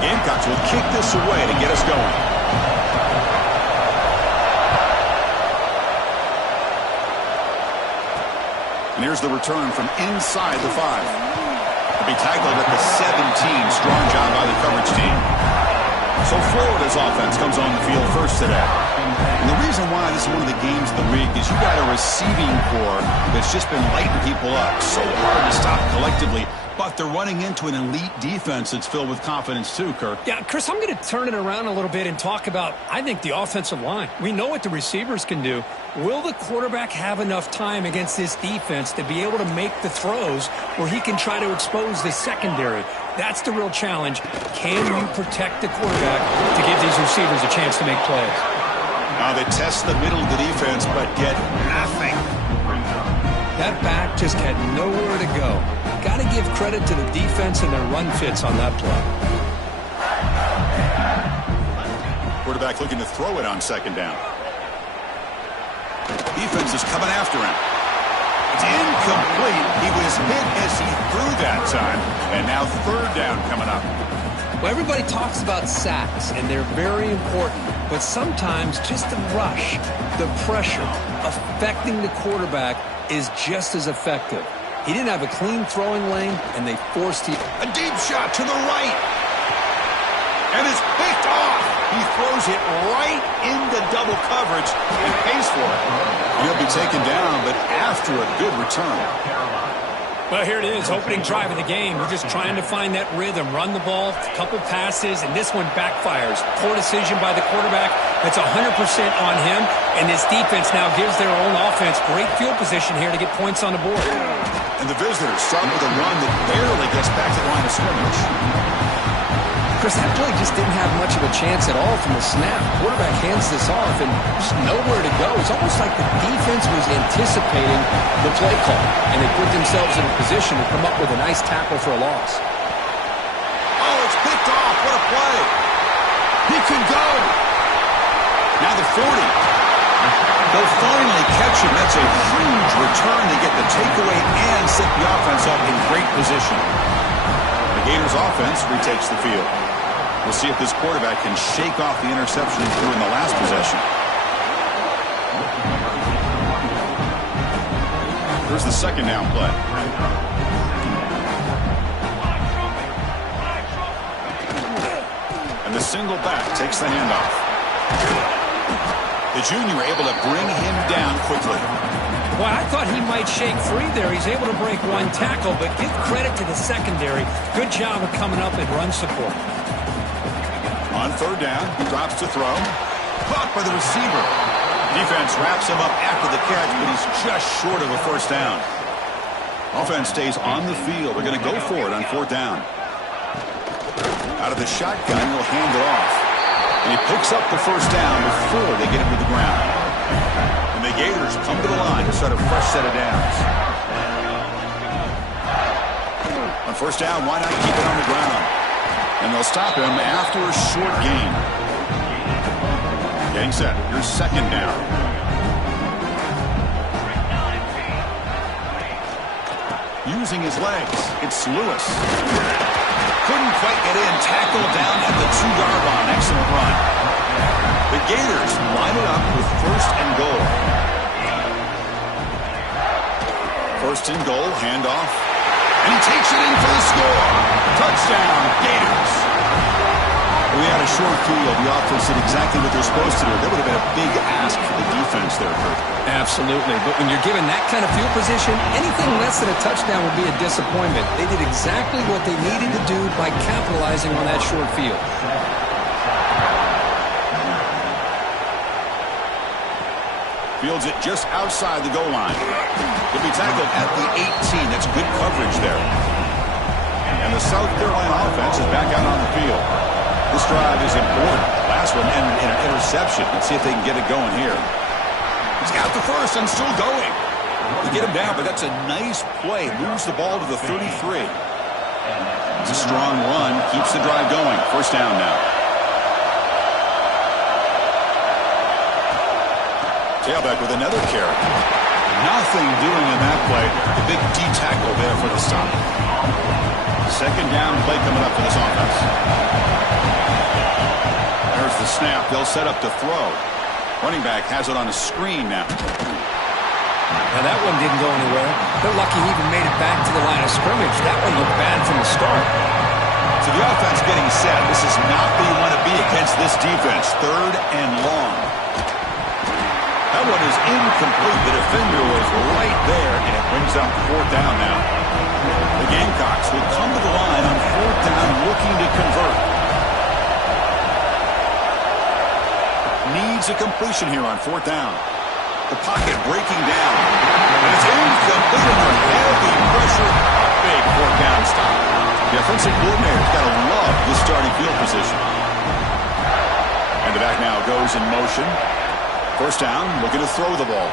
the Gamecocks will kick this away to get us going. And here's the return from inside the 5. He'll be tackled at the 17. Strong job by the coverage team. So Florida's offense comes on the field first today. And the reason why this is one of the games of the week is you got a receiving core that's just been lighting people up. So hard to stop collectively. But they're running into an elite defense that's filled with confidence too, Kirk. Yeah, Chris, I'm going to turn it around a little bit and talk about, I think, the offensive line. We know what the receivers can do. Will the quarterback have enough time against this defense to be able to make the throws where he can try to expose the secondary? That's the real challenge. Can you protect the quarterback to give these receivers a chance to make plays? Now they test the middle of the defense, but get nothing. That back just had nowhere to go. Got to give credit to the defense and their run fits on that play. Quarterback looking to throw it on second down. Defense is coming after him. It's incomplete. He was hit as he threw that time. And now third down coming up. Well, everybody talks about sacks, and they're very important. But sometimes just the rush, the pressure, affecting the quarterback is just as effective. He didn't have a clean throwing lane, and they forced him. A deep shot to the right. And it's picked off. He throws it right into double coverage and pays for it. He'll be taken down, but after a good return. Well, here it is, opening drive of the game. We're just trying to find that rhythm, run the ball, a couple passes, and this one backfires. Poor decision by the quarterback. That's 100% on him, and this defense now gives their own offense great field position here to get points on the board. And the visitors start with a run that barely gets back to the line of scrimmage. Chris, that play just didn't have much of a chance at all from the snap. Quarterback hands this off and just nowhere to go. It's almost like the defense was anticipating the play call, and they put themselves in a position to come up with a nice tackle for a loss. Oh, it's picked off. What a play. He can go. Now the 40. They'll finally catch him. That's a huge return to get the takeaway and set the offense up in great position. The Gators offense retakes the field. We'll see if this quarterback can shake off the interception he threw in the last possession. Here's the second down play. And the single back takes the handoff. The junior able to bring him down quickly. Well, I thought he might shake free there. He's able to break one tackle, but give credit to the secondary. Good job of coming up and run support. On third down, he drops to throw. Caught by the receiver. Defense wraps him up after the catch, but he's just short of a first down. Offense stays on the field. They're going to go for it on fourth down. Out of the shotgun, he'll hand it off. And he picks up the first down before they get him to the ground. And the Gators come to the line to start a fresh set of downs. On first down, why not keep it on the ground? And they'll stop him after a short gain. Getting set. Here's second down. Using his legs, it's Lewis. Couldn't quite get in. Tackled down at the 2-yard line. Excellent run. The Gators line it up with first and goal. First and goal, handoff. And he takes it in for the score. Touchdown, Gators. We had a short field. The offense did exactly what they're supposed to do. That would have been a big ask for the defense there, Kurt. Absolutely. But when you're given that kind of field position, anything less than a touchdown would be a disappointment. They did exactly what they needed to do by capitalizing on that short field. Fields it just outside the goal line. He'll be tackled at the 18. That's good coverage there. And the South Carolina offense is back out on the field. This drive is important. Last one ended in an interception. Let's see if they can get it going here. He's got the first and still going. They get him down, but that's a nice play. Moves the ball to the 33. It's a strong run. Keeps the drive going. First down now. Tailback with another carry. Nothing doing in that play. The big D tackle there for the stop. Second down play coming up for this offense. They'll set up to throw. Running back has it on a screen now. Now that one didn't go anywhere. They're lucky he even made it back to the line of scrimmage. That one looked bad from the start. So the offense getting set. This is not where you want to be against this defense. 3rd and long. That one is incomplete. The defender was right there, and it brings up 4th down now. The Gamecocks will come to the line on 4th down looking to convert. Needs a completion here on 4th down. The pocket breaking down. And it's incomplete under heavy pressure. Big 4th down stop. The offensive coordinator's got to love this starting field position. And the back now goes in motion. 1st down, looking to throw the ball.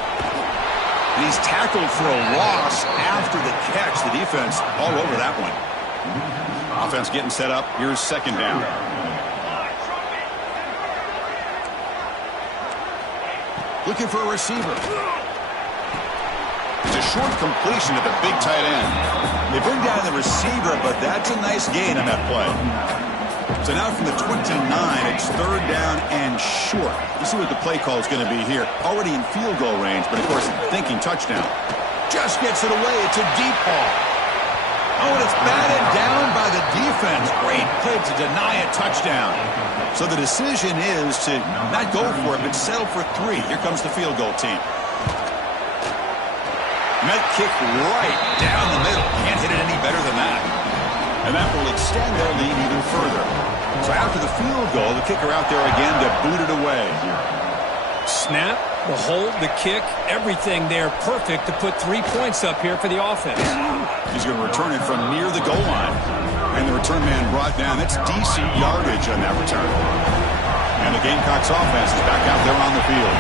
And he's tackled for a loss after the catch. The defense all over that one. Offense getting set up. Here's 2nd down. Looking for a receiver. It's a short completion to the big tight end. They bring down the receiver, but that's a nice gain on that play. So now from the 29, it's 3rd down and short. You see what the play call is going to be here. Already in field goal range, but of course thinking touchdown. Just gets it away. It's a deep ball. Oh, and it's batted down by the defense. Great play to deny a touchdown. So the decision is to not go for it, but settle for 3. Here comes the field goal team. And that kick right down the middle. Can't hit it any better than that. And that will extend their lead even further. So after the field goal, the kicker out there again to boot it away. Snap, the hold, the kick, everything there perfect to put 3 points up here for the offense. He's going to return it from near the goal line. And the return man brought down. That's decent yardage on that return. And the Gamecocks offense is back out there on the field.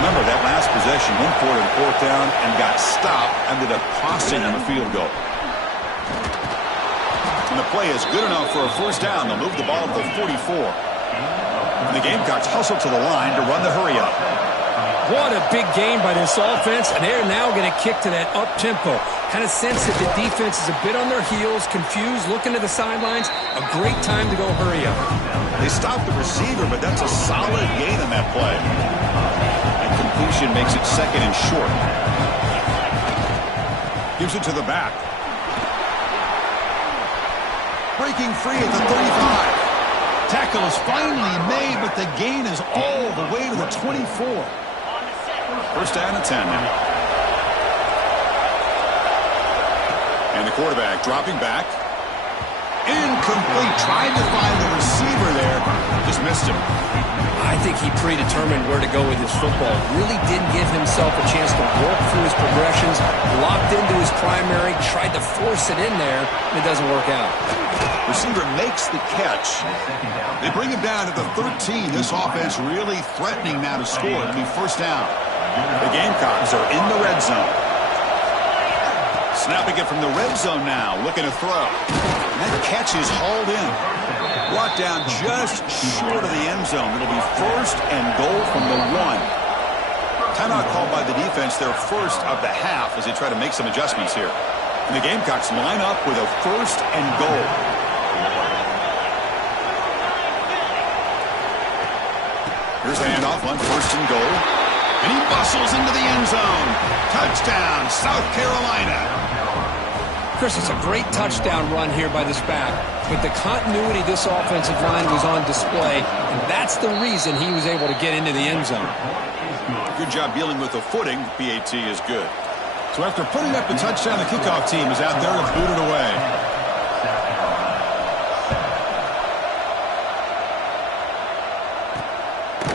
Remember, that last possession went for it in 4th down and got stopped, ended up costing them a field goal. And the play is good enough for a 1st down. They'll move the ball to the 44. And the Gamecocks hustle to the line to run the hurry-up. What a big game by this offense, and they're now going to kick to that up-tempo. Kind of sense that the defense is a bit on their heels, confused, looking to the sidelines. A great time to go hurry up. They stopped the receiver, but that's a solid gain on that play. And completion makes it 2nd and short. Gives it to the back. Breaking free at the 35. Tackle is finally made, but the gain is all the way to the 24. 1st down and 10 now. And the quarterback dropping back. Incomplete. Trying to find the receiver there. Just missed him. I think he predetermined where to go with his football. Really didn't give himself a chance to work through his progressions. Locked into his primary. Tried to force it in there. And it doesn't work out. Receiver makes the catch. They bring him down to the 13. This offense really threatening now to score. It'll be 1st down. The Gamecocks are in the red zone. Snapping it from the red zone now. Looking to throw. And that catch is hauled in. Brought down just short of the end zone. It'll be 1st and goal from the 1. Timeout called by the defense. Their 1st of the half as they try to make some adjustments here. And the Gamecocks line up with a 1st and goal. Here's the handoff on 1st and goal. And he bustles into the end zone. Touchdown, South Carolina. Chris, it's a great touchdown run here by this back. But the continuity of this offensive line was on display. And that's the reason he was able to get into the end zone. Good job dealing with the footing. PAT is good. So after putting up the touchdown, the kickoff team is out there to boot it away.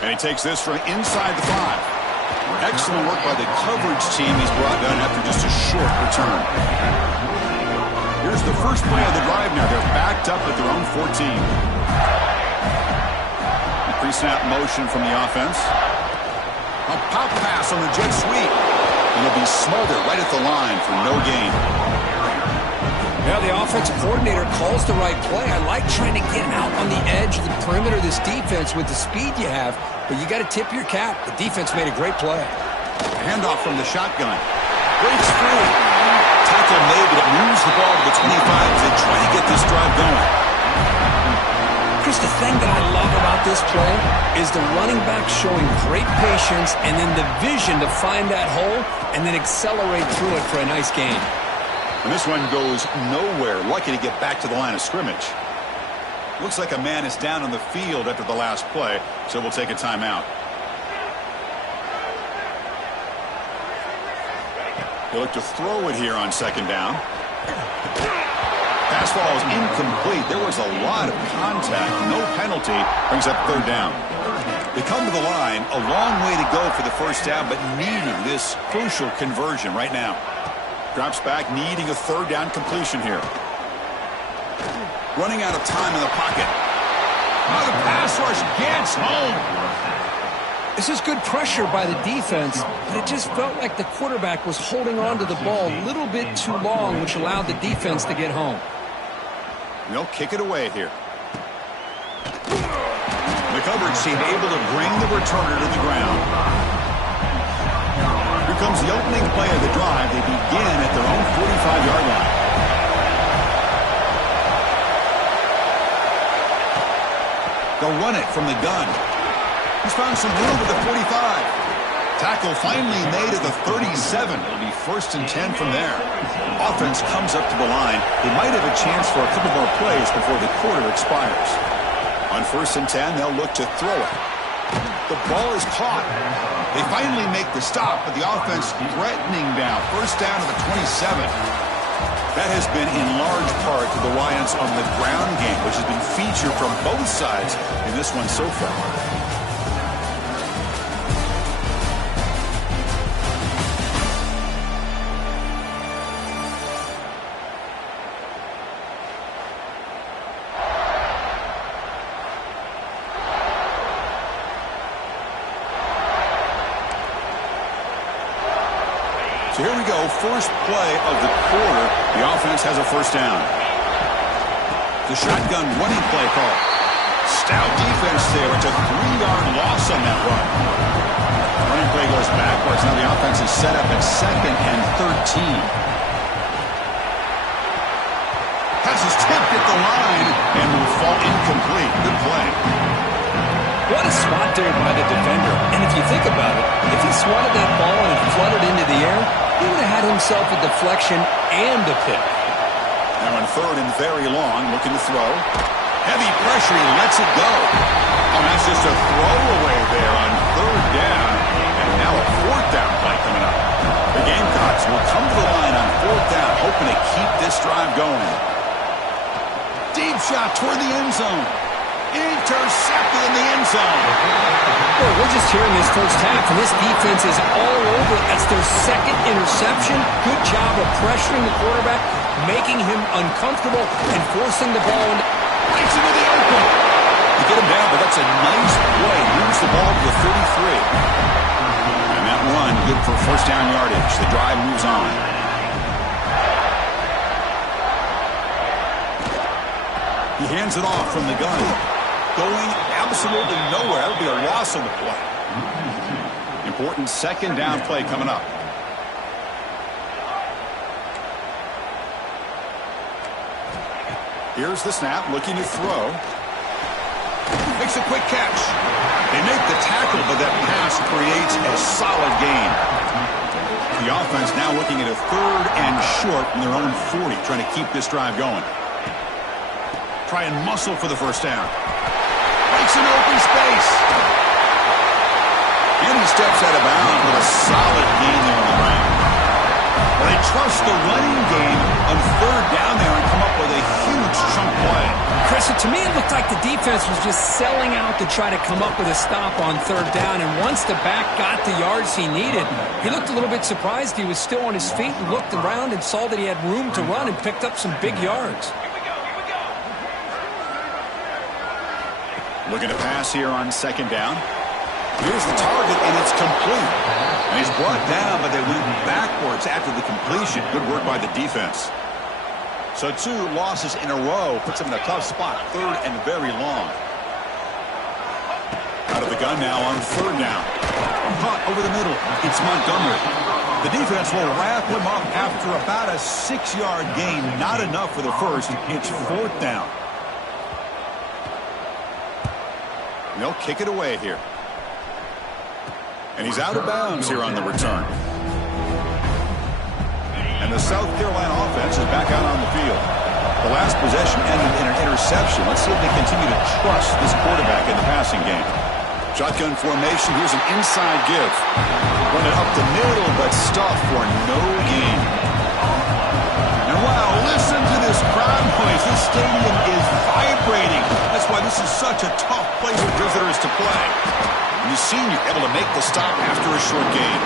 And he takes this from inside the 5. Excellent work by the coverage team he's brought down after just a short return. Here's the first play of the drive now. They're backed up at their own 14. Pre-snap motion from the offense. A pop pass on the jet sweep. And it'll be smothered right at the line for no gain. Yeah, the offensive coordinator calls the right play. I like trying to get him out on the edge of the perimeter of this defense with the speed you have, but you got to tip your cap. The defense made a great play. Handoff from the shotgun. Breaks free. Tackle made, but it moves the ball to the 25 as they try to get this drive going. Chris, the thing that I love about this play is the running back showing great patience and then the vision to find that hole and then accelerate through it for a nice gain. And this one goes nowhere. Lucky to get back to the line of scrimmage. Looks like a man is down on the field after the last play, so we'll take a timeout. He'll look to throw it here on second down. Pass ball is incomplete. There was a lot of contact. No penalty. Brings up third down. They come to the line. A long way to go for the first down, but needing this crucial conversion right now. Drops back, needing a third down completion here. Running out of time in the pocket. Oh, the pass rush gets home. This is good pressure by the defense, but it just felt like the quarterback was holding on to the ball a little bit too long, which allowed the defense to get home. They'll kick it away here. The coverage team able to bring the returner to the ground. Here comes the opening play of the drive. They begin at their own 45-yard line. They'll run it from the gun. He's found some room at the 45. Tackle finally made at the 37. It'll be 1st and 10 from there. Offense comes up to the line. They might have a chance for a couple more plays before the quarter expires. On 1st and 10, they'll look to throw it. The ball is caught. They finally make the stop, but the offense threatening now. 1st down to the 27. That has been in large part the reliance on the ground game, which has been featured from both sides in this one so far. So here we go, first play of the quarter. The offense has a 1st down. The shotgun running play call. Stout defense there. It's a 3-yard loss on that run. Running play goes backwards. Now the offense is set up at 2nd and 13. Pass is tipped at the line and will fall incomplete. Good play. What a spot there by the defender. And if you think about it, if he swatted that ball and it fluttered into the air, he would have had himself a deflection and a pick. Now on 3rd and very long, looking to throw. Heavy pressure, he lets it go. Oh, that's just a throwaway there on 3rd down. And now a 4th down play coming up. The Gamecocks will come to the line on 4th down, hoping to keep this drive going. Deep shot toward the end zone. Intercepted in the end zone. Boy, we're just hearing his first half, and this defense is all over. That's their 2nd interception. Good job of pressuring the quarterback, making him uncomfortable, and forcing the ball into the open. You get him down, but that's a nice play. Moves the ball to the 33. And that run, good for 1st down yardage. The drive moves on. He hands it off from the gun. Going absolutely nowhere. That'll be a loss on the play. Important 2nd down play coming up. Here's the snap, looking to throw. Makes a quick catch. They make the tackle, but that pass creates a solid gain. The offense now looking at a 3rd and short from their own 40, trying to keep this drive going. Try and muscle for the 1st down. Breaks into open space. And he steps out of bounds with a solid gain there on the ground. Well, they trust the running game on 3rd down there and come up with a huge chunk play. Chris, to me it looked like the defense was just selling out to try to come up with a stop on 3rd down. And once the back got the yards he needed, he looked a little bit surprised. He was still on his feet and looked around and saw that he had room to run and picked up some big yards. Looking to pass here on 2nd down. Here's the target, and it's complete. And he's brought down, but they went backwards after the completion. Good work by the defense. So 2 losses in a row puts him in a tough spot. 3rd and very long. Out of the gun now on 3rd down. Caught over the middle. It's Montgomery. The defense will wrap him up after about a 6-yard gain. Not enough for the first. It's 4th down. And they'll kick it away here. And he's out of bounds here on the return. And the South Carolina offense is back out on the field. The last possession ended in an interception. Let's see if they continue to trust this quarterback in the passing game. Shotgun formation. Here's an inside give. Run it up the middle, but stuffed for no gain. And wow, listen to this crowd noise. This stadium is vibrating. That's why this is such a tough place for visitors to play. And the senior able to make the stop after a short gain.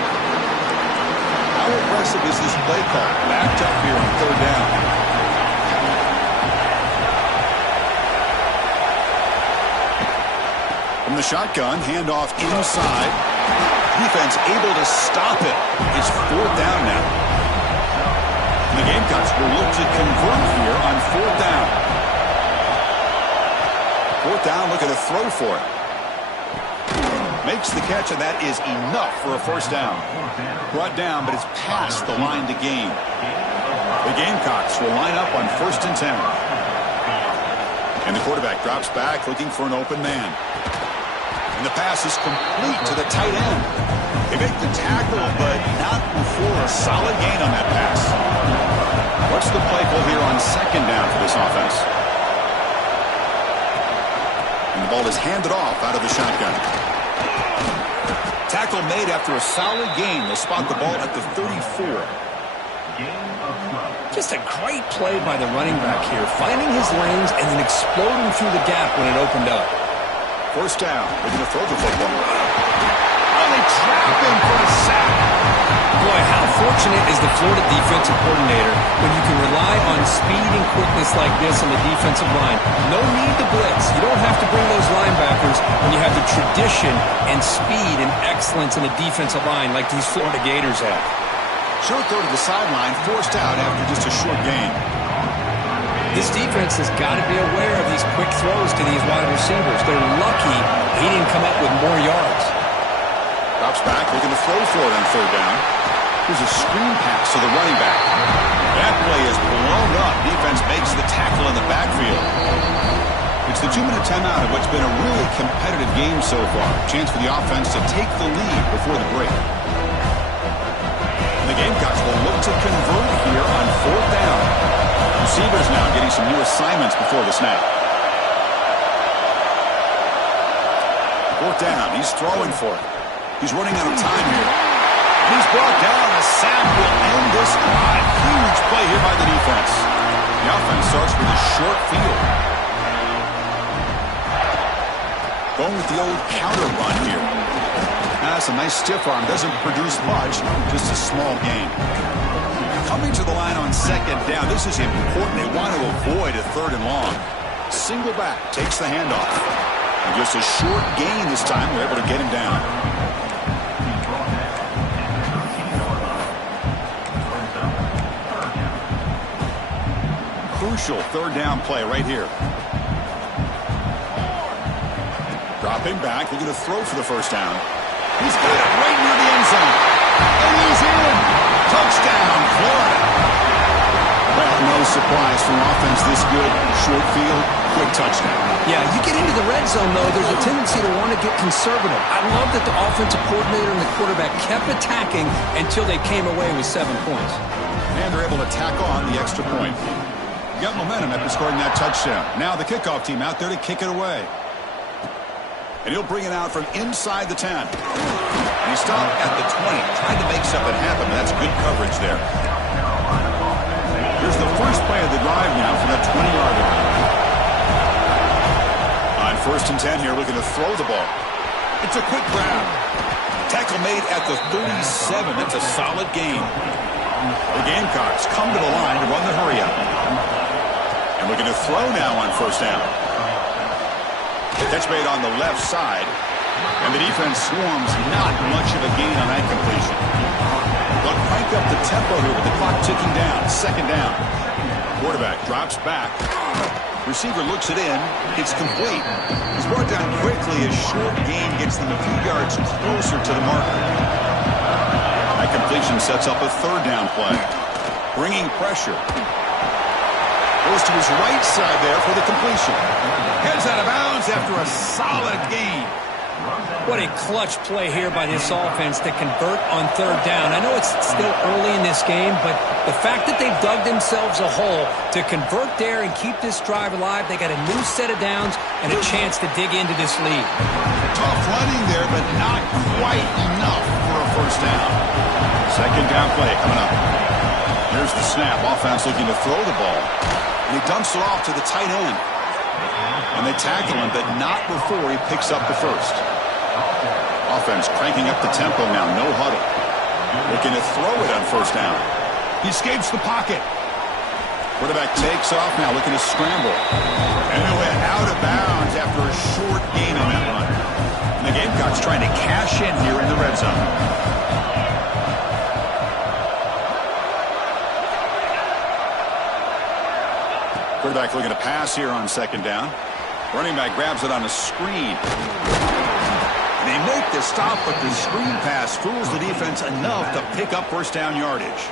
How impressive is this play call? Backed up here on third down. From the shotgun, handoff inside. Defense able to stop it. It's fourth down now. And the Gamecocks will look to convert here on fourth down. Fourth down, looking to throw for it. Makes the catch, and that is enough for a first down. Brought down, but it's past the line to gain. The Gamecocks will line up on 1st and 10. And the quarterback drops back, looking for an open man. And the pass is complete to the tight end. They make the tackle, but not before a solid gain on that pass. What's the play call here on 2nd down for this offense? And the ball is handed off out of the shotgun. Tackle made after a solid gain. They'll spot the ball at the 34. Just a great play by the running back here, finding his lanes and then exploding through the gap when it opened up. First down. They're going to throw the football. Oh, they trap him for a sack. Boy, how fortunate is the Florida defensive coordinator when you can rely on speed and quickness like this on the defensive line. No need to blitz. You don't have to bring those linebackers when you have the tradition and speed and excellence in the defensive line like these Florida Gators have. Short throw to the sideline, forced out after just a short gain. This defense has got to be aware of these quick throws to these wide receivers. They're lucky he didn't come up with more yards. Drops back, looking to throw for it on third down. Here's a screen pass to the running back. That play is blown up. Defense makes the tackle in the backfield. It's the 2-minute timeout of what's been a really competitive game so far. Chance for the offense to take the lead before the break. And the Gamecocks will look to convert here on fourth down. Receivers now getting some new assignments before the snap. Fourth down. He's throwing for it. He's running out of time here. And he's brought down. A sack will end this drive. Huge play here by the defense. The offense starts with a short field. Going with the old counter run here. That's a nice stiff arm. Doesn't produce much. Just a small gain. Coming to the line on second down. This is important. They want to avoid a third and long. Single back. Takes the handoff. And just a short gain this time. They're able to get him down. Crucial third down play right here. Dropping back, looking to throw for the first down. He's got it right near the end zone. And he's in. Touchdown, Florida. Well, no surprise for an offense this good. Short field, quick touchdown. Yeah, you get into the red zone, though, there's a tendency to want to get conservative. I love that the offensive coordinator and the quarterback kept attacking until they came away with 7 points. And they're able to tack on the extra point. Got momentum after scoring that touchdown. Now the kickoff team out there to kick it away. And he'll bring it out from inside the 10. And he stopped at the 20, trying to make something happen. That's good coverage there. Here's the first play of the drive now from that 20-yard line. On 1st and 10 here, looking to throw the ball. It's a quick grab. Tackle made at the 37. That's a solid gain. The Gamecocks come to the line to run the hurry up. And looking to throw now on 1st down. Catch made on the left side. And the defense swarms not much of a gain on that completion. They'll crank up the tempo here with the clock ticking down. 2nd down. Quarterback drops back. Receiver looks it in. It's complete. He's brought down quickly. A short gain gets them a few yards closer to the marker. That completion sets up a 3rd down play. Bringing pressure. Goes to his right side there for the completion. Heads out of bounds after a solid gain. What a clutch play here by this offense to convert on third down. I know it's still early in this game, but the fact that they've dug themselves a hole to convert there and keep this drive alive, they got a new set of downs and a chance to dig into this lead. Tough running there, but not quite enough for a first down. Second down play coming up. Here's the snap. Offense looking to throw the ball. And he dumps it off to the tight end. And they tackle him, but not before he picks up the first. Offense cranking up the tempo now. No huddle. Looking to throw it on first down. He escapes the pocket. Quarterback takes off now, looking to scramble. And it went out of bounds after a short gain on that run. And the Gamecocks trying to cash in here in the red zone. Quarterback looking to pass here on second down. Running back grabs it on a screen. They make the stop, but the screen pass fools the defense enough to pick up first down yardage.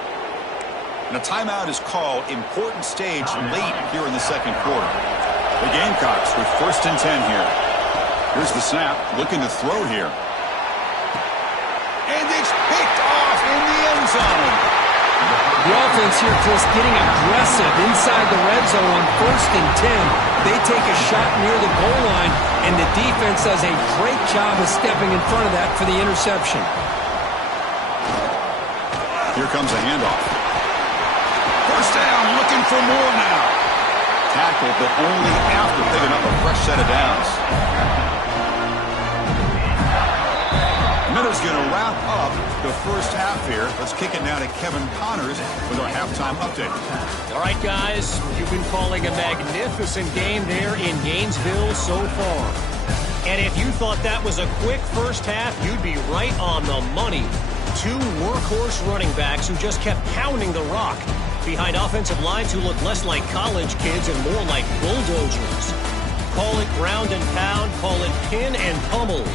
And a timeout is called. Important stage late here in the second quarter. The Gamecocks with 1st and 10 here. Here's the snap, looking to throw here. And it's picked off in the end zone. The offense here, Chris, getting aggressive inside the red zone on 1st and 10. They take a shot near the goal line, and the defense does a great job of stepping in front of that for the interception. Here comes a handoff. First down, looking for more now. Tackled, but only after picking up a fresh set of downs. Miller's going to wrap up the first half here. Let's kick it now to Kevin Connors with our halftime update. All right, guys, you've been calling a magnificent game there in Gainesville so far. And if you thought that was a quick first half, you'd be right on the money. 2 workhorse running backs who just kept pounding the rock behind offensive lines who look less like college kids and more like bulldozers. Call it ground and pound, call it pin and pummel.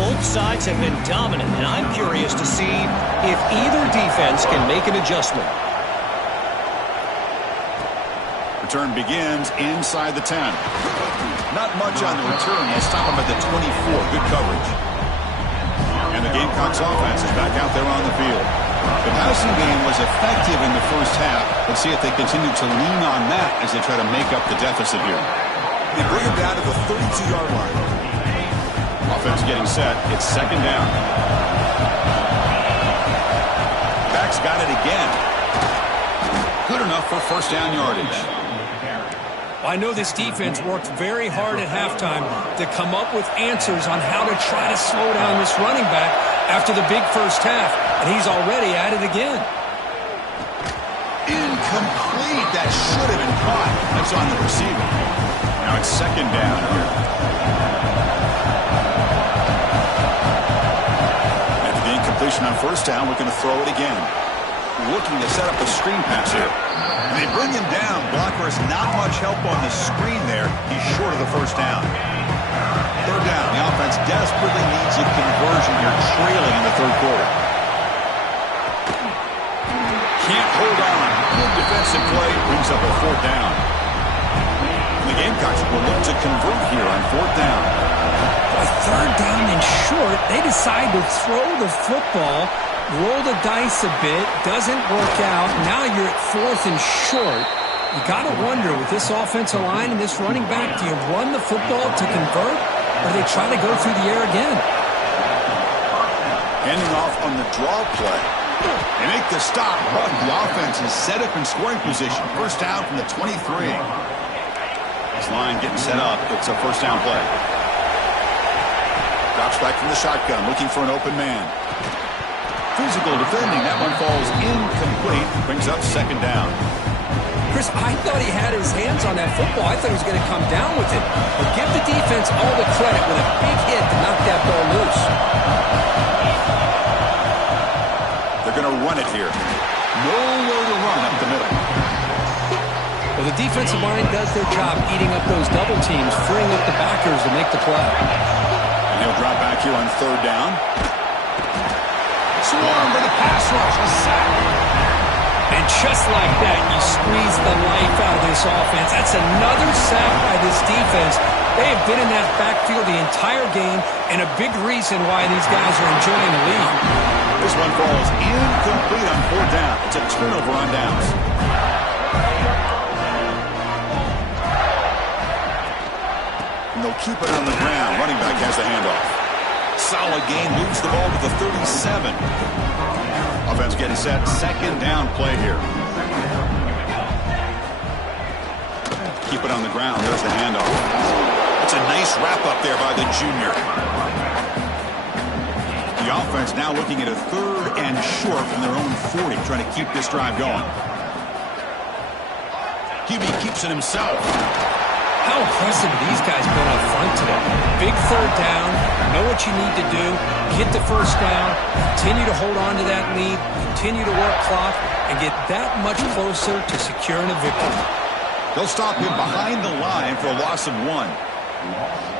Both sides have been dominant, and I'm curious to see if either defense can make an adjustment. Return begins inside the 10. Not much on the return. They'll stop him at the 24. Good coverage. And the Gamecocks offense is back out there on the field. The passing game was effective in the first half. Let's see if they continue to lean on that as they try to make up the deficit here. They bring him down to the 32-yard line. Offense getting set. It's second down. Back's got it again. Good enough for first down yardage. I know this defense worked very hard at halftime to come up with answers on how to try to slow down this running back after the big first half, and he's already at it again. Incomplete. That should have been caught. That's on the receiver. Now it's second down here. After the incompletion on first down, we're going to throw it again. Looking to set up a screen pass here. And they bring him down. Blocker has not much help on the screen there. He's short of the first down. Third down. The offense desperately needs a conversion here, trailing in the third quarter. Can't hold on. Good defensive play. Brings up a fourth down. And the Gamecocks will look to convert here on fourth down. A third down and short. They decide to throw the football. Roll the dice a bit, doesn't work out. Now you're at 4th and short. You got to wonder, with this offensive line and this running back, do you run the football to convert, or do they try to go through the air again? Handing off on the draw play. They make the stop, but the offense is set up in scoring position. First down from the 23. This line getting set up. It's a first down play. Drops back from the shotgun, looking for an open man. Physical defending. That one falls incomplete. Brings up second down. Chris, I thought he had his hands on that football. I thought he was going to come down with it. But give the defense all the credit with a big hit to knock that ball loose. They're going to run it here. Nowhere to run up the middle. Well, the defensive line does their job eating up those double teams, freeing up the backers to make the play. And he'll drop back here on third down. Swarm for the pass rush. A sack. And just like that, you squeeze the life out of this offense. That's another sack by this defense. They have been in that backfield the entire game, and a big reason why these guys are enjoying the lead. This one falls incomplete on 4th down. It's a turnover on downs. And they'll keep it on the ground. Running back has the handoff. Solid gain, moves the ball to the 37. Offense getting set. 2nd down play here. Keep it on the ground. There's the handoff. It's a nice wrap up there by the junior. The offense now looking at a 3rd and short from their own 40, trying to keep this drive going. QB keeps it himself. How impressive these guys been up front today. Big 3rd down, know what you need to do, get the 1st down, continue to hold on to that lead, continue to work clock, and get that much closer to securing a victory. They'll stop him behind the line for a loss of 1.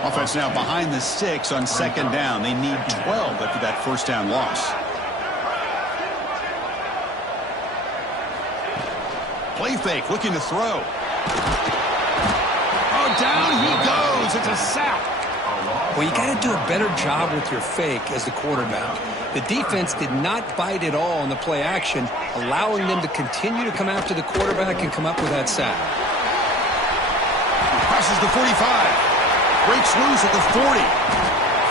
Offense now behind the 6 on 2nd down. They need 12 after that 1st down loss. Play fake, looking to throw. Oh, down he goes. It's a sack. Well, you got to do a better job with your fake as the quarterback. The defense did not bite at all on the play action, allowing them to continue to come after the quarterback and come up with that sack. Passes the 45. Breaks loose at the 40.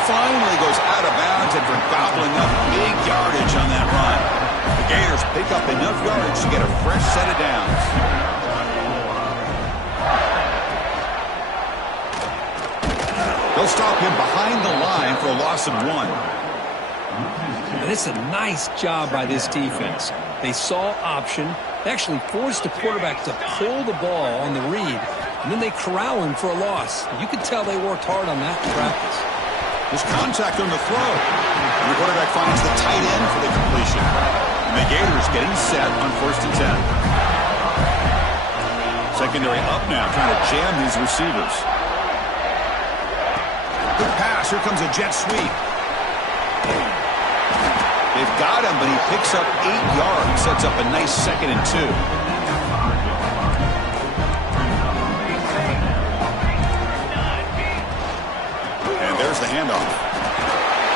Finally goes out of bounds after gobbling up big yardage on that run. The Gators pick up enough yardage to get a fresh set of downs. They'll stop him behind the line for a loss of 1. And it's a nice job by this defense. They saw option. They actually forced the quarterback to pull the ball on the read, and then they corral him for a loss. You could tell they worked hard on that in practice. There's contact on the throw. And the quarterback finds the tight end for the completion. And the Gators getting set on 1st and 10. Secondary up now, trying to jam these receivers. Good pass. Here comes a jet sweep. They've got him, but he picks up 8 yards. Sets up a nice 2nd and 2. And there's the handoff.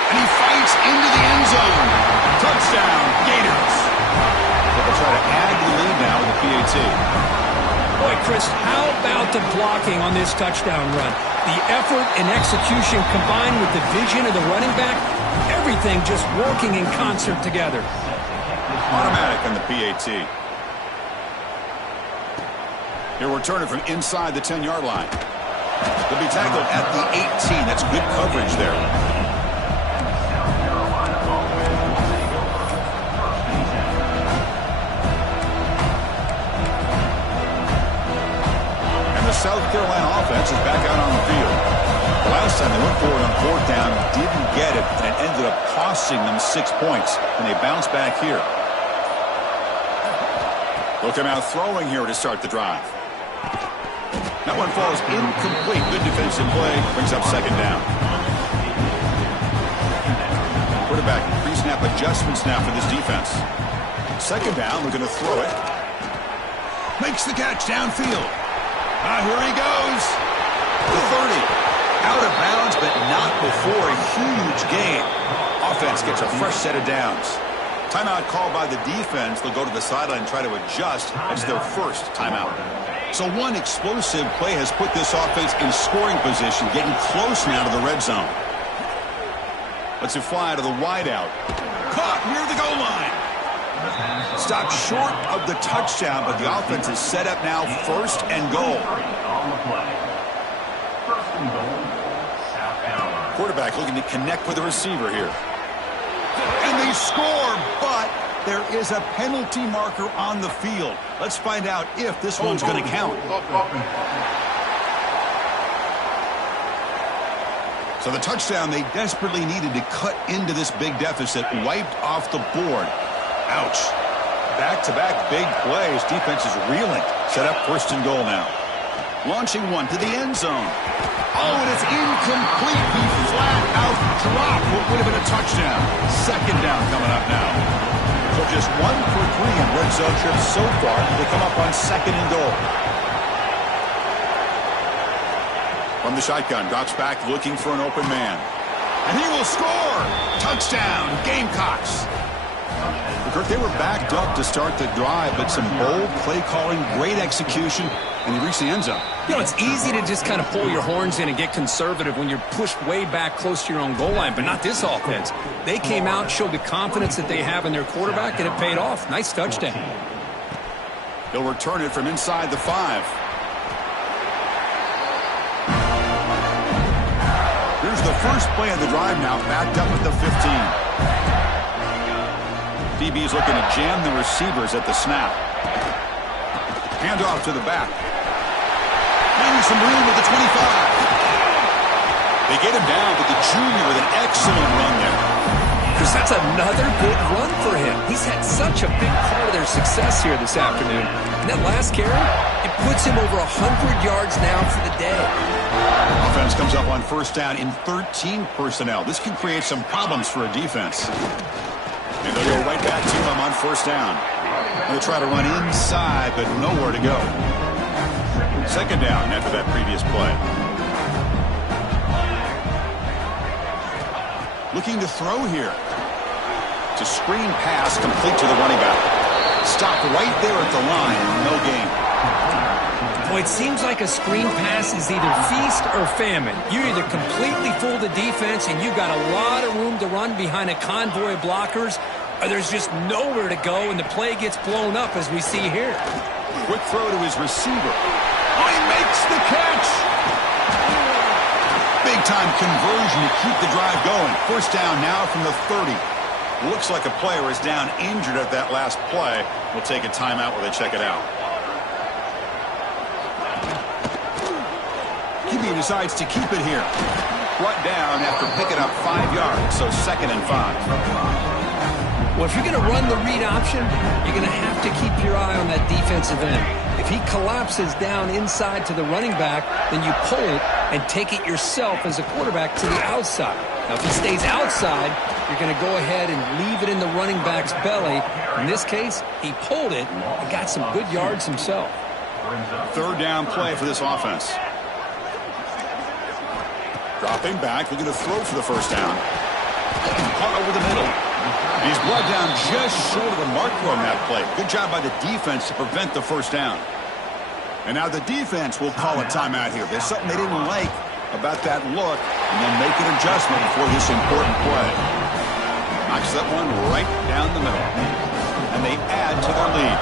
And he fights into the end zone. Touchdown, Gators. They'll try to add the lead now with the PAT. Boy, Chris, how about the blocking on this touchdown run? The effort and execution combined with the vision of the running back, everything just working in concert together. Automatic on the PAT. He'll return it from inside the 10-yard line. He'll be tackled at the 18. That's good coverage there. South Carolina offense is back out on the field. The last time they went forward on 4th down, didn't get it, and it ended up costing them 6 points, and they bounce back here. They'll come out throwing here to start the drive. That one falls incomplete. Good defensive play, brings up 2nd down. Quarterback pre-snap adjustments now for this defense. 2nd down, we're going to throw it. Makes the catch downfield. Here he goes. The 30. Out of bounds, but not before a huge gain. Offense gets a fresh set of downs. Timeout called by the defense. They'll go to the sideline and try to adjust. That's their first timeout. So one explosive play has put this offense in scoring position, getting close now to the red zone. Let's it fly to the wideout. Caught near the goal line. Stopped short of the touchdown, but the offense is set up now 1st and goal. Quarterback looking to connect with the receiver here. And they score, but there is a penalty marker on the field. Let's find out if this one's going to count. So the touchdown they desperately needed to cut into this big deficit wiped off the board. Ouch. Back-to-back big plays. Defense is reeling. Set up 1st and goal now. Launching one to the end zone. Oh, and it's incomplete. He flat out dropped what would have been a touchdown. 2nd down coming up now. So just 1 for 3 in red zone trips so far. They come up on 2nd and goal. From the shotgun, drops back looking for an open man. And he will score! Touchdown, Gamecocks! Kirk, they were backed up to start the drive, but some bold play calling, great execution, and he reached the end zone. You know, it's easy to just kind of pull your horns in and get conservative when you're pushed way back close to your own goal line, but not this offense. They came out, showed the confidence that they have in their quarterback, and it paid off. Nice touchdown. He'll return it from inside the 5. Here's the first play of the drive now, backed up at the 15. DB's looking to jam the receivers at the snap. Handoff to the back. Maybe some room at the 25. They get him down, but the junior with an excellent run there. Because that's another good run for him. He's had such a big part of their success here this afternoon. And that last carry, it puts him over 100 yards now for the day. Offense comes up on first down in 13 personnel. This can create some problems for a defense. And they'll go right back to him on first down. They'll try to run inside, but nowhere to go. Second down after that previous play. Looking to throw here. It's a screen pass complete to the running back. Stopped right there at the line. No gain. Boy, it seems like a screen pass is either feast or famine. You either completely fool the defense and you've got a lot of room to run behind a convoy of blockers, or there's just nowhere to go and the play gets blown up as we see here. Quick throw to his receiver. Oh, he makes the catch! Big-time conversion to keep the drive going. First down now from the 30. Looks like a player is down injured at that last play. We'll take a timeout while they check it out. QB decides to keep it here. Brought down after picking up 5 yards, so 2nd and 5. Well, if you're going to run the read option, you're going to have to keep your eye on that defensive end. If he collapses down inside to the running back, then you pull it and take it yourself as a quarterback to the outside. Now, if he stays outside, you're going to go ahead and leave it in the running back's belly. In this case, he pulled it and got some good yards himself. Third down play for this offense. Dropping back, looking to throw for the first down. Caught over the middle. He's brought down just short of the marker on that play. Good job by the defense to prevent the first down. And now the defense will call a timeout here. There's something they didn't like about that look, and then make an adjustment for this important play. Knocks that one right down the middle. And they add to their lead.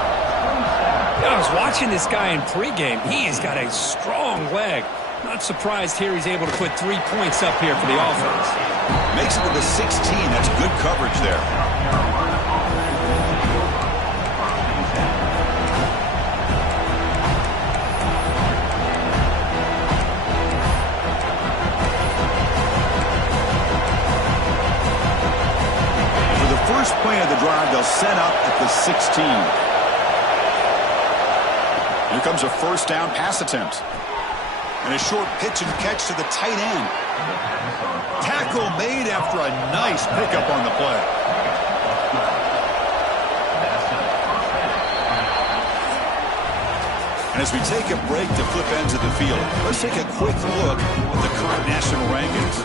I was watching this guy in pregame. He has got a strong leg. Not surprised here he's able to put 3 points up here for the offense. Makes it to the 16. That's good coverage there. For the first play of the drive, they'll set up at the 16. Here comes a first down pass attempt. And a short pitch and catch to the tight end. Tackle made after a nice pickup on the play. And as we take a break to flip ends of the field, let's take a quick look at the current national rankings.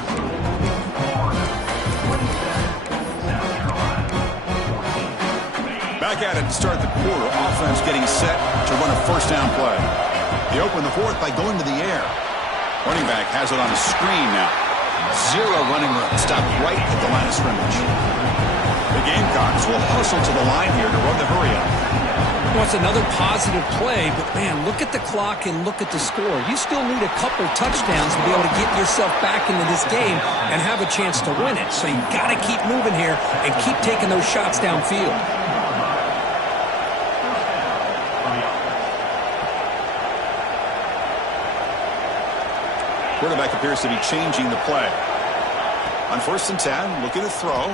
Back at it to start the quarter. Offense getting set to run a first down play. They open the fourth by going to the air. Running back has it on a screen now. 0 running room. Stopped right at the line of scrimmage. The Gamecocks will hustle to the line here to run the hurry-up. Well, it's another positive play, but, man, look at the clock and look at the score. You still need a couple touchdowns to be able to get yourself back into this game and have a chance to win it. So you've got to keep moving here and keep taking those shots downfield. Quarterback appears to be changing the play. On first and 10, looking to throw.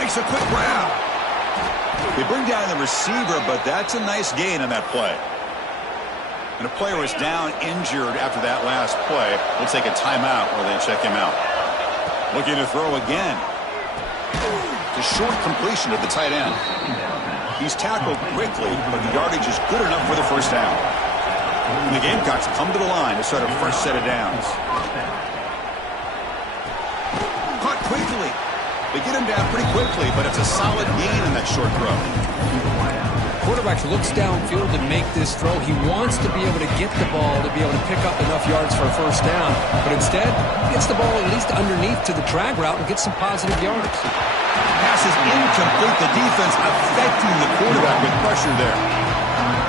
Makes a quick grab. They bring down the receiver, but that's a nice gain on that play. And a player is down injured after that last play. We'll take a timeout while they check him out. Looking to throw again. To a short completion to the tight end. He's tackled quickly, but the yardage is good enough for the first down. And the Gamecocks come to the line to start a fresh set of downs. Caught quickly. They get him down pretty quickly, but it's a solid gain in that short throw. Quarterback looks downfield to make this throw. He wants to be able to get the ball to be able to pick up enough yards for a first down. But instead, he gets the ball at least underneath to the drag route and gets some positive yards. Pass is incomplete. The defense affecting the quarterback with pressure there.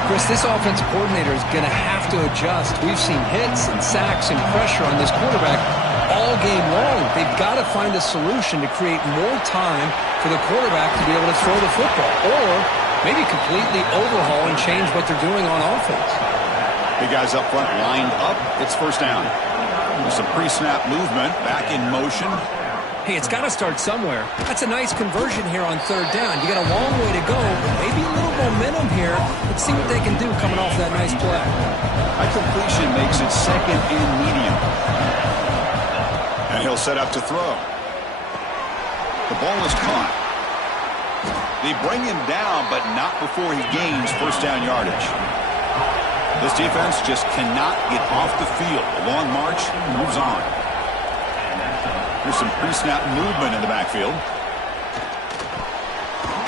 Chris, this offensive coordinator is going to have to adjust. We've seen hits and sacks and pressure on this quarterback all game long. They've got to find a solution to create more time for the quarterback to be able to throw the football. Or maybe completely overhaul and change what they're doing on offense. The guys up front lined up. It's first down. There's some pre-snap movement. Back in motion. Hey, it's got to start somewhere. That's a nice conversion here on third down. You got a long way to go, but maybe a little momentum here. Let's see what they can do coming off that nice play. That completion makes it second and medium. And he'll set up to throw. The ball is caught. They bring him down, but not before he gains first down yardage. This defense just cannot get off the field. A long march moves on. There's some pre-snap movement in the backfield.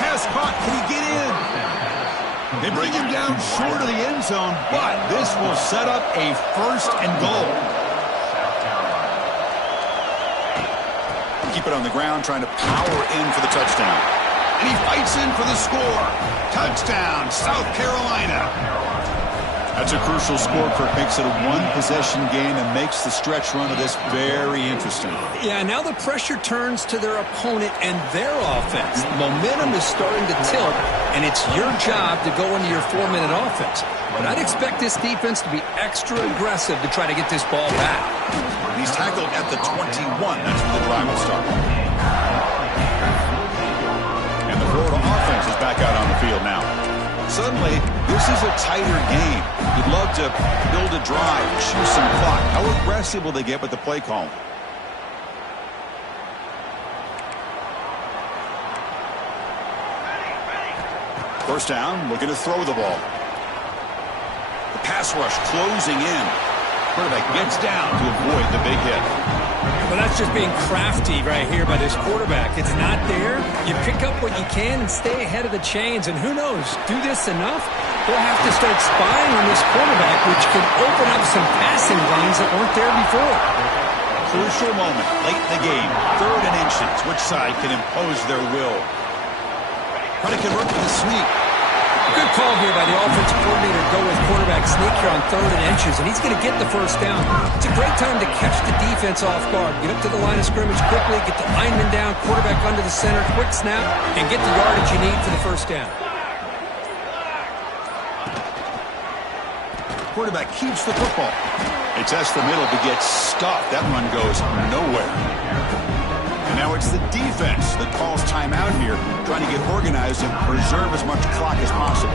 Pass caught. Can he get in? They bring him down short of the end zone, but this will set up a first and goal. Keep it on the ground, trying to power in for the touchdown. And he fights in for the score. Touchdown, South Carolina. That's a crucial score. Kirk makes it a one-possession game and makes the stretch run of this very interesting. Yeah, now the pressure turns to their opponent and their offense. Momentum is starting to tilt, and it's your job to go into your 4-minute offense. But I'd expect this defense to be extra aggressive to try to get this ball back. He's tackled at the 21. That's where the drive will start. And the Florida offense is back out on the field now. Suddenly, this is a tighter game. You'd love to build a drive, choose some clock. How aggressive will they get with the play call? First down, looking to throw the ball. The pass rush closing in. Quarterback gets down to avoid the big hit. Well, that's just being crafty right here by this quarterback. It's not there. You pick up what you can and stay ahead of the chains. And who knows, do this enough, they'll have to start spying on this quarterback, which could open up some passing lanes that weren't there before. Crucial moment late in the game. 3rd and inches. Which side can impose their will? Trying to convert with a sneak. Good call here by the offensive coordinator to go with quarterback sneak here on 3rd and inches, and he's going to get the first down. It's a great time to catch the defense off guard. Get up to the line of scrimmage quickly, get the lineman down, quarterback under the center, quick snap, and get the yardage you need for the first down. Quarterback keeps the football. They test the middle but get stuffed. That run goes nowhere. And now it's the defense that calls timeout here, trying to get organized and preserve as much clock as possible.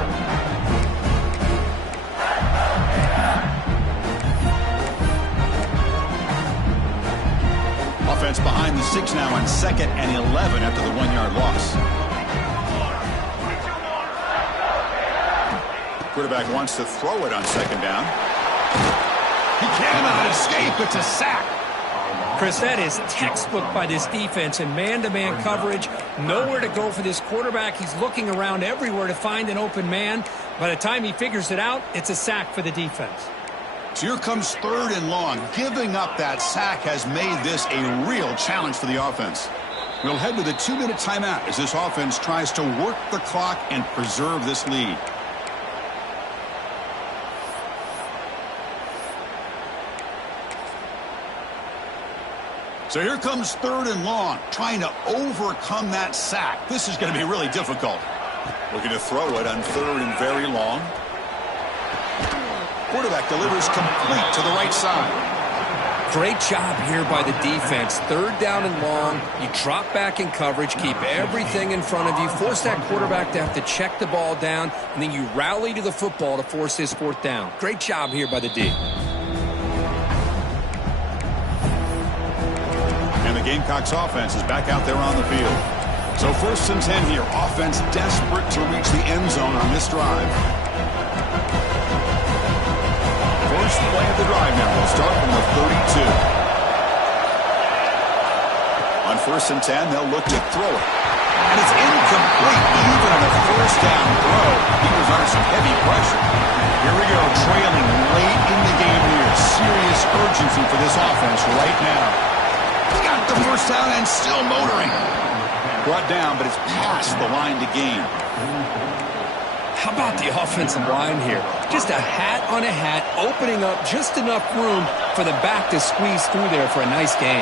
Offense behind the 6 now on 2nd and 11 after the 1-yard loss. Quarterback wants to throw it on 2nd down. He cannot escape. It's a sack. Chris, that is textbook by this defense in man-to-man coverage. Nowhere to go for this quarterback. He's looking around everywhere to find an open man. By the time he figures it out, it's a sack for the defense. So here comes 3rd and long. Giving up that sack has made this a real challenge for the offense. We'll head to the 2-minute timeout as this offense tries to work the clock and preserve this lead. So here comes 3rd and long, trying to overcome that sack. This is going to be really difficult. Looking to throw it on 3rd and very long. Quarterback delivers complete to the right side. Great job here by the defense. 3rd down and long. You drop back in coverage, keep everything in front of you, force that quarterback to have to check the ball down, and then you rally to the football to force this 4th down. Great job here by the D. And the Gamecocks offense is back out there on the field. So 1st and 10 here. Offense desperate to reach the end zone on this drive. First play of the drive now. We'll start from the 32. On 1st and 10, they'll look to throw it. And it's incomplete. Even on a 1st down throw, he was under some heavy pressure. Here we go, trailing late in the game here. Serious urgency for this offense right now. He got the 1st down and still motoring. Brought down, but it's past the line to gain. How about the offensive line here? Just a hat on a hat, opening up just enough room for the back to squeeze through there for a nice gain.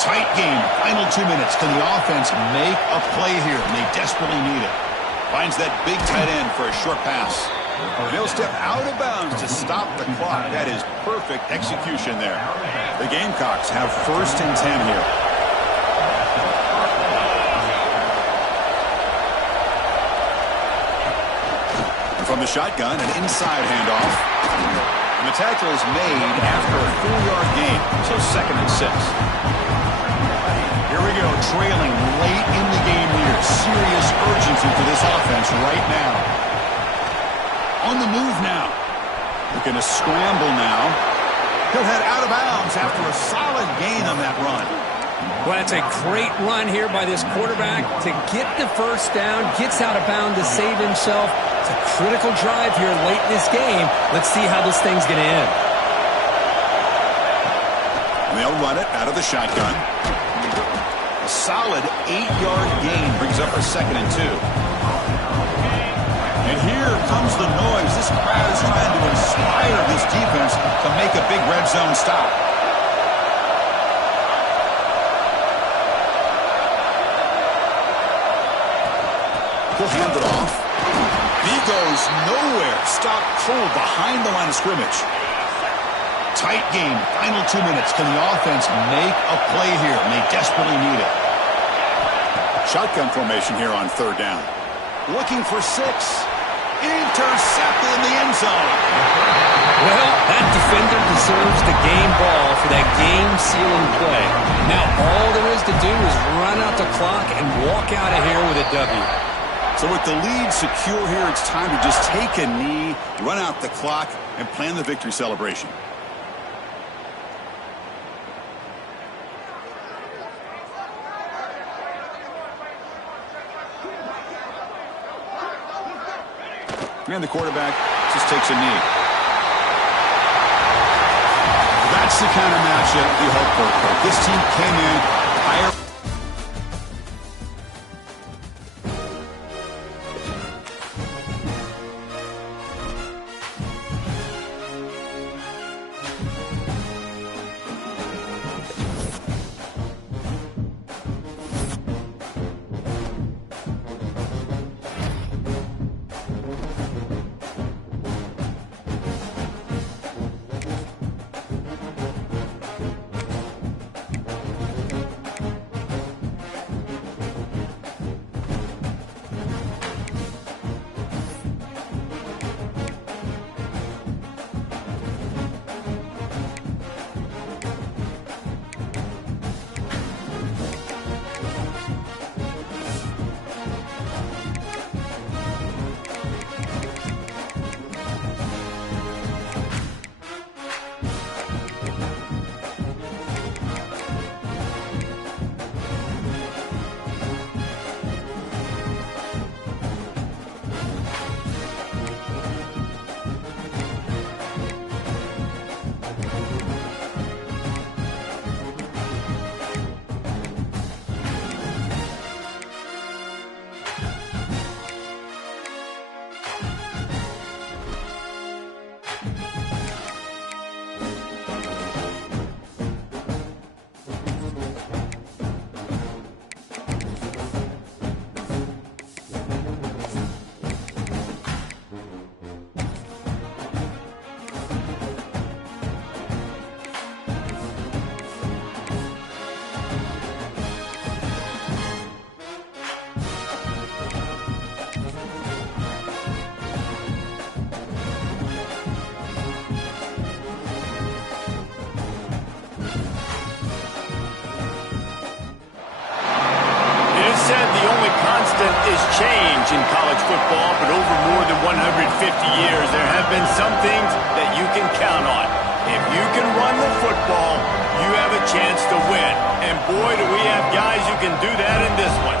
Tight game, final 2 minutes. Can the offense make a play here? And they desperately need it. Finds that big tight end for a short pass. And he'll step out of bounds to stop the clock. That is perfect execution there. The Gamecocks have 1st and 10 here. From the shotgun, an inside handoff. And the tackle is made after a 4-yard gain, so 2nd and 6. Here we go, trailing late in the game here. Serious urgency for this offense right now. On the move now. Looking to scramble now. He'll head out of bounds after a solid gain on that run. Well, that's a great run here by this quarterback to get the 1st down, gets out of bounds to save himself. It's a critical drive here late in this game. Let's see how this thing's going to end. They'll run it out of the shotgun. A solid 8-yard gain brings up a 2nd and 2. And here comes the noise. This crowd is trying to inspire this defense to make a big red zone stop. He'll hand it off. He goes nowhere. Stopped cold behind the line of scrimmage. Tight game. Final 2 minutes. Can the offense make a play here? And they desperately need it. Shotgun formation here on 3rd down. Looking for 6. Intercepted in the end zone. Well, that defender deserves the game ball for that game-sealing play. Now all there is to do is run out the clock and walk out of here with a W. So with the lead secure here, it's time to just take a knee, run out the clock, and plan the victory celebration. And the quarterback just takes a knee. That's the kind of matchup you hope for. This team came in higher. constant is change in college football, but over more than 150 years, there have been some things that you can count on. If you can run the football, you have a chance to win. And boy, do we have guys who can do that in this one.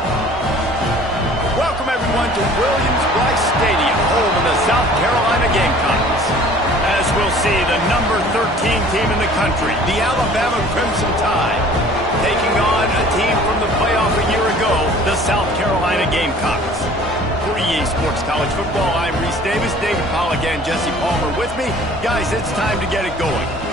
Welcome, everyone, to Williams-Brice Stadium, home of the South Carolina Gamecocks. As we'll see, the number 13 team in the country, the Alabama Crimson Tide, taking on a team from the playoff a year ago, the South Carolina Gamecocks. For EA Sports College Football, I'm Reese Davis, David Pollack, and Jesse Palmer with me. Guys, it's time to get it going.